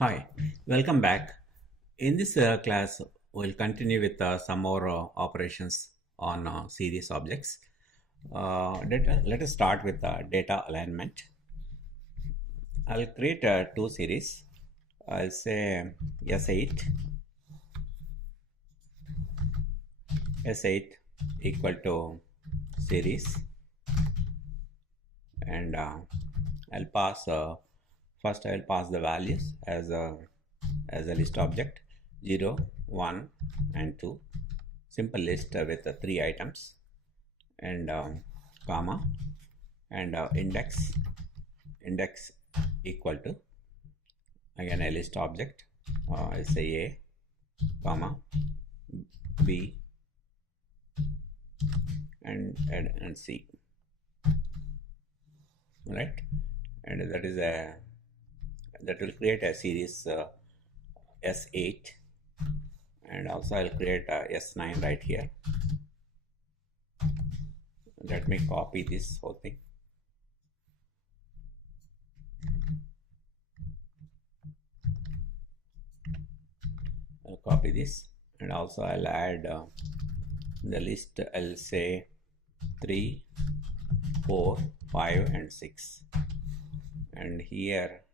Hi, welcome back. In this class, we'll continue with some more operations on series objects. Let us start with data alignment. I'll create two series. I'll say S8, S8 equal to series, and I'll pass first I'll pass the values as a list object 0, 1, and 2. Simple list with three items and comma and index equal to again a list object. I'll say A, comma B and C, right? And that will create a series S8, and also I'll create S9 right here. Let me copy this whole thing. I'll copy this, and also I'll add the list. I'll say 3, 4, 5, and 6, and here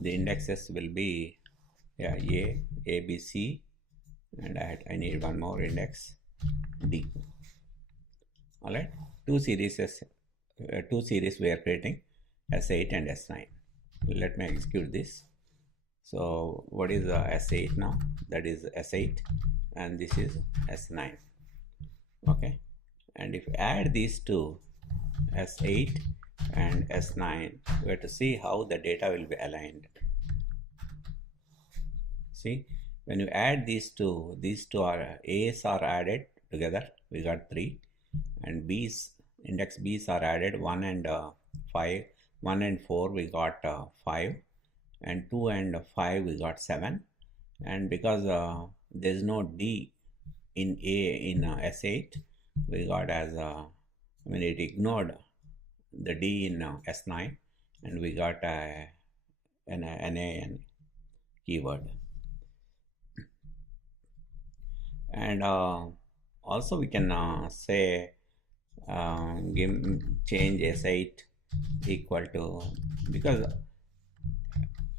the indexes will be A, B, C, and I need one more index, D. All right, two series we are creating, S8 and S9. Let me execute this. So what is S8 now? That is S8, and this is S9. Okay, and if you add these two, S8 and S9, we have to see how the data will be aligned. See, when you add these two are A's are added together, we got 3, and B's, index B's are added 1 and 5, 1 and 4 we got 5, and 2 and 5 we got 7, and because there is no D in S8, we got as it ignored the D in S9, and we got an keyword. And also we can say change S8 equal to, because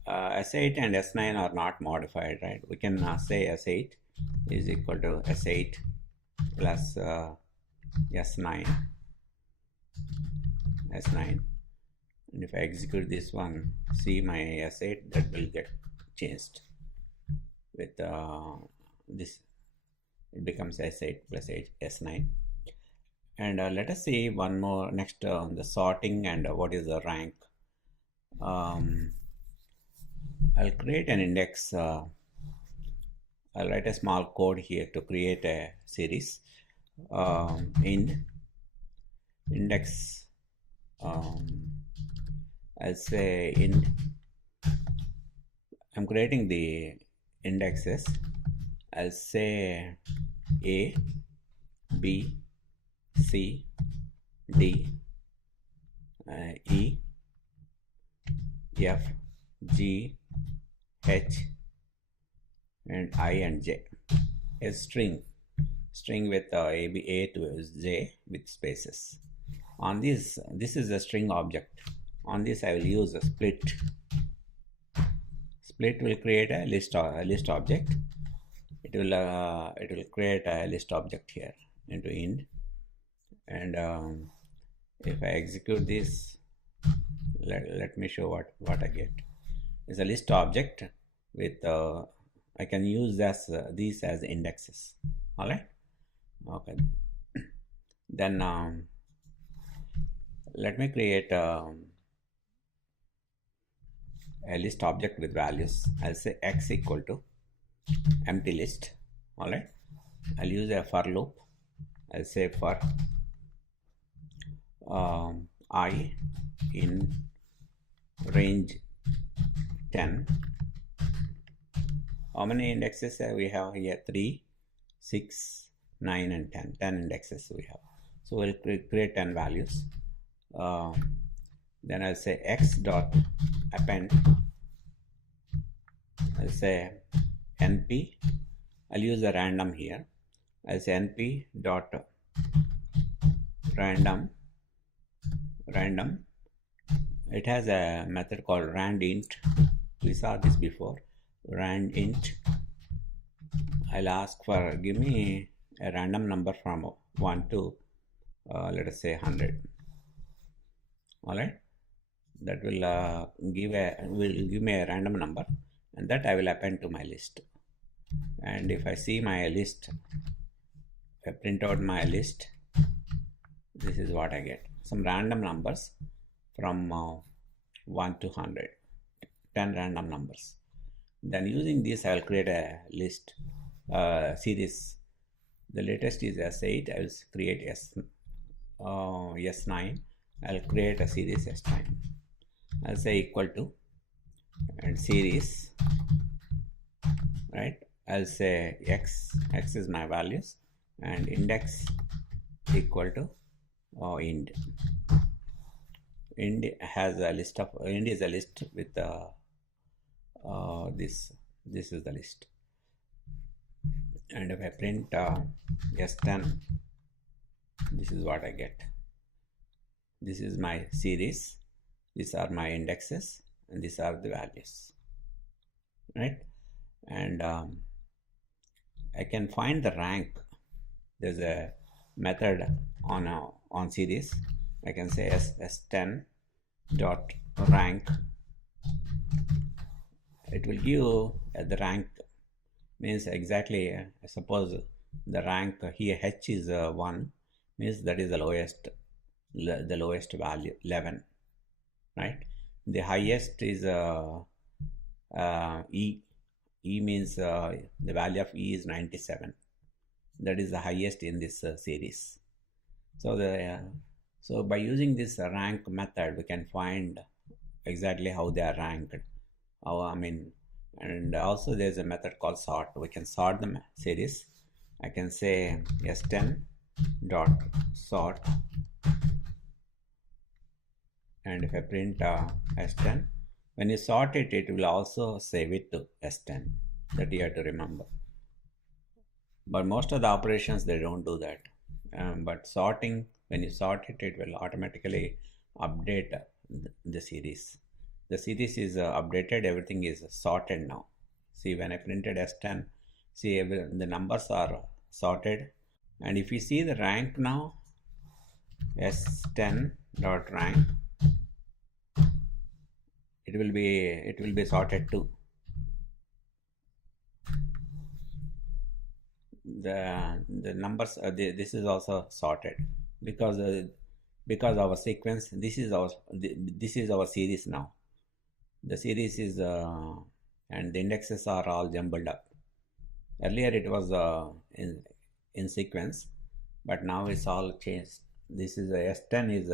S8 and S9 are not modified, right? We can say S8 is equal to S8 plus S9, and if I execute this one, see my S8, that will get changed with this. It becomes S8 plus S9. And let us see one more next, the sorting and what is the rank. I'll create an index. I'll write a small code here to create a series. Index, I'll say I'm creating the indexes. I'll say A, B, C, D, E, F, G, H, and I and J. A string with A to J with spaces. On this is a string object. On this I will use a split. Split will create a list object. It will create a list object here into int, and if I execute this, let me show what I get. It's a list object with I can use these as indexes. All right, okay. Then let me create a list object with values. I'll say x equal to empty list. All right, I'll use a for loop. I'll say for I in range 10. How many indexes we have here? 3, 6, 9, and 10. 10 indexes we have. So we'll create 10 values. Then I'll say x dot append I'll say np, I'll use a random here. I'll say np dot random. It has a method called randint. We saw this before. Randint. I'll ask for give me a random number from 1 to let us say 100. All right, that will give me a random number, and that I will append to my list. And if I see my list, if I print out my list, this is what I get: some random numbers from 1 to 100, 10 random numbers. Then using this, I will create a list series. The latest is S8. I will create S9. I'll create a series S9. I'll say equal to and series, right? I'll say x is my values, and index equal to ind. Ind has a list of ind is a list with this is the list. And if I print S10, this is what I get. This is my series, these are my indexes, and these are the values, right? And I can find the rank. There's a method on series. I can say S10 dot rank. It will give the rank, means exactly suppose the rank here H is 1, means that is the lowest value, 11, right? The highest is E. E means the value of E is 97. That is the highest in this series. So by using this rank method, we can find exactly how they are ranked. And also there's a method called sort. We can sort the series. I can say S10 dot sort, and if I print S10, when you sort it, it will also save it to S10. That you have to remember. But most of the operations, they don't do that. But sorting, when you sort it, it will automatically update the series. The series is updated, everything is sorted now. See, when I printed S10, see the numbers are sorted. And if you see the rank now, S10 dot rank, it will be sorted too. The numbers this is also sorted because our sequence, this is our series now. The series is and the indexes are all jumbled up. Earlier it was in sequence, but now it's all changed. This is S10 is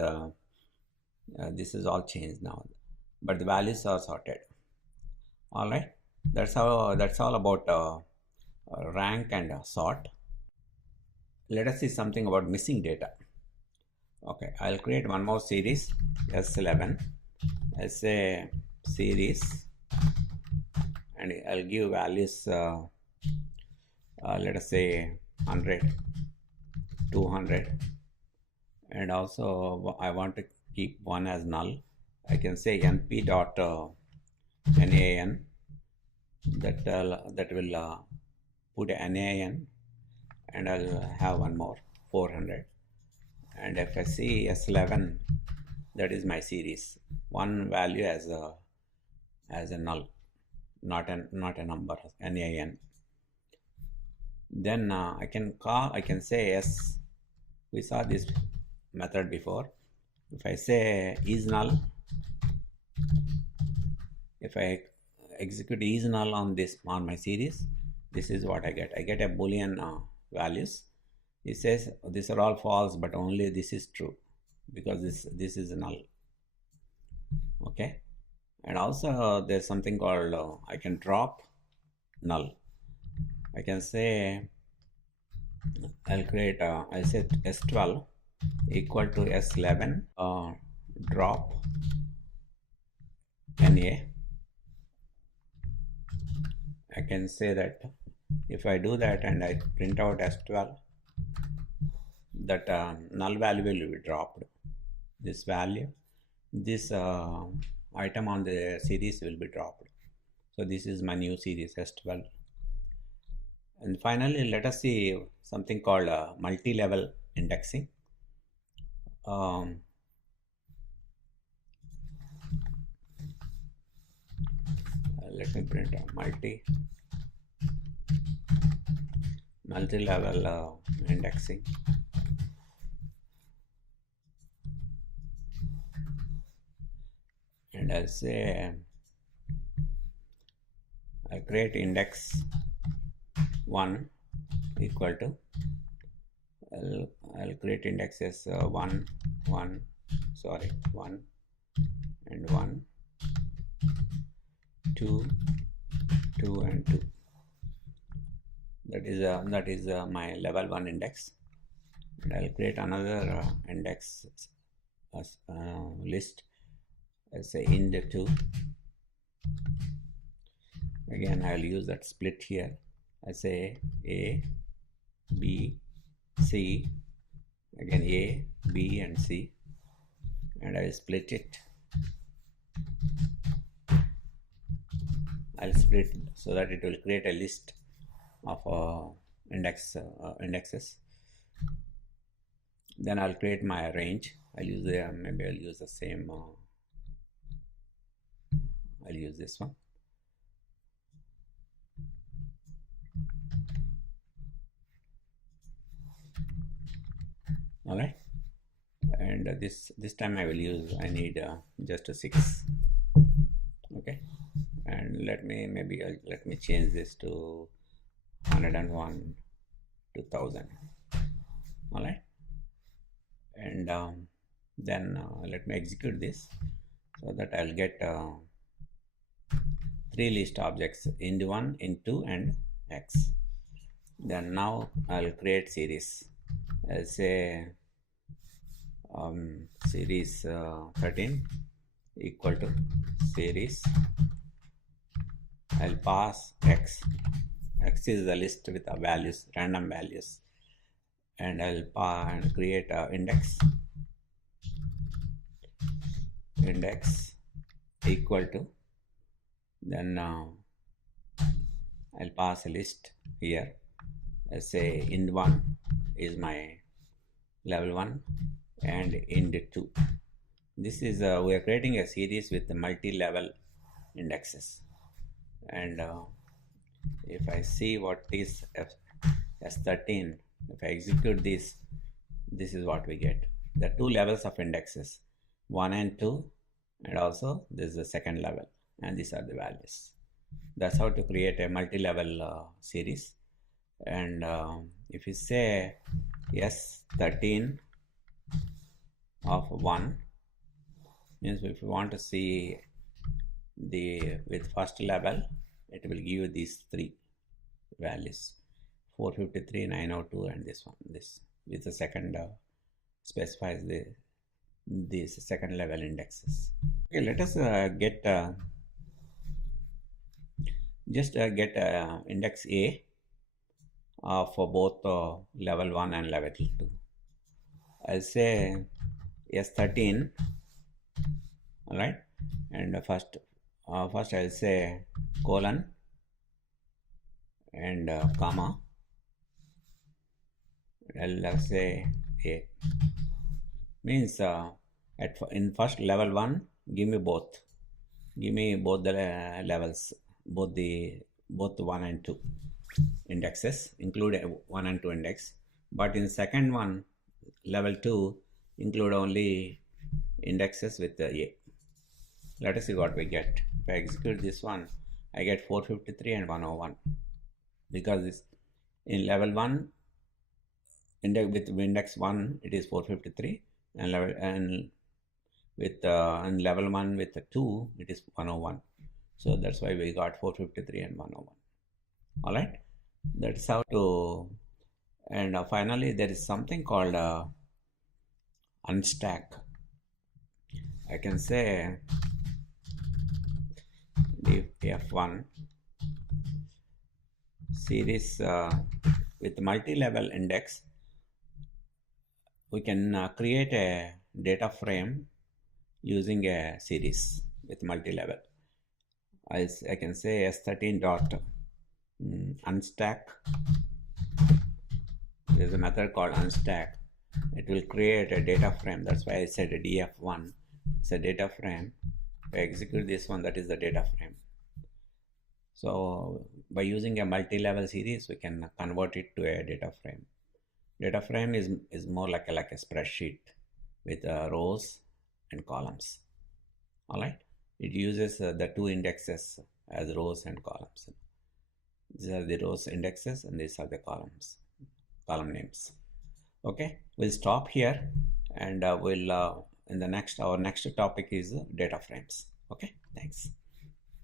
this is all changed now, but the values are sorted. All right, that's all about rank and sort. Let us see something about missing data. Okay, I'll create one more series, S11. I'll say series, and I'll give values let us say 100, 200, and also I want to keep one as null. I can say np dot nan, that will put nan, and I'll have one more 400. And if I see S11, that is my series, one value as a null, not a number, nan. Then I can say S. We saw this method before. If I say is null, if I execute is null on my series, this is what I get. I get a boolean values. It says these are all false, but only this is true because this is null. Okay, and also there's something called I can drop null. I can say I'll create I'll set S12 equal to S11 drop NA, I can say that if I do that and I print out as 12, that null value will be dropped. This value, this item on the series will be dropped. So this is my new series S12. And finally, let us see something called multi-level indexing. Let me print a multi-level indexing. And I'll say I'll create index 1 equal to I'll create indexes 1 1 and 1 2 2 and 2. That is my level 1 index. And I'll create another index list as say int 2. Again, I'll use that split here. I say A, B, C, again A, B and C, and I'll split it. I'll split so that it will create a list of indexes. Then I'll create my range. I'll use maybe I'll use the same. I'll use this one. All right, and this time I need just a 6. Okay, and let me change this to 101 to 1000. All right, and then let me execute this so that I'll get 3 list objects, int1, int2 and x. Then now I'll create series. I'll say series 13 equal to series. I'll pass x. X is the list with the values, random values, and I'll create a index equal to, then I'll pass a list here. I say int1 is my level 1 and int2. This is we are creating a series with the multi-level indexes. And if I see what is S13, if I execute this is what we get. The 2 levels of indexes, 1 and 2, and also this is the second level, and these are the values. That's how to create a multi-level series. And if you say S13 of 1, means if you want to see with first level, it will give you these 3 values, 453, 902 and this one. This with the second specifies these second level indexes. Okay, let us get index A for both level 1 and level 2. I'll say S13. All right, and first I'll say colon and comma. I'll say A. Means in first level 1, give me both the levels, both 1 and 2 indexes, include 1 and 2 index. But in second one, level 2, include only indexes with the A. Let us see what we get. If I execute this one, I get 453 and 101, because this in level 1 with index 1 it is 453, and with in level 1 with the 2 it is 101. So that's why we got 453 and 101. All right, that's how to. And finally, there is something called unstack. I can say if F1 series with multi-level index, we can create a data frame using a series with multi-level. As I can say S13 dot unstack. There's a method called unstack. It will create a data frame. That's why I said a df1. It's a data frame. If I execute this one, that is the data frame. So by using a multi-level series, we can convert it to a data frame. Data frame is more like a spreadsheet with rows and columns. All right. It uses the two indexes as rows and columns. These are the rows indexes and these are the column names. Okay, we'll stop here, and we'll in the next, our next topic is data frames. Okay, thanks.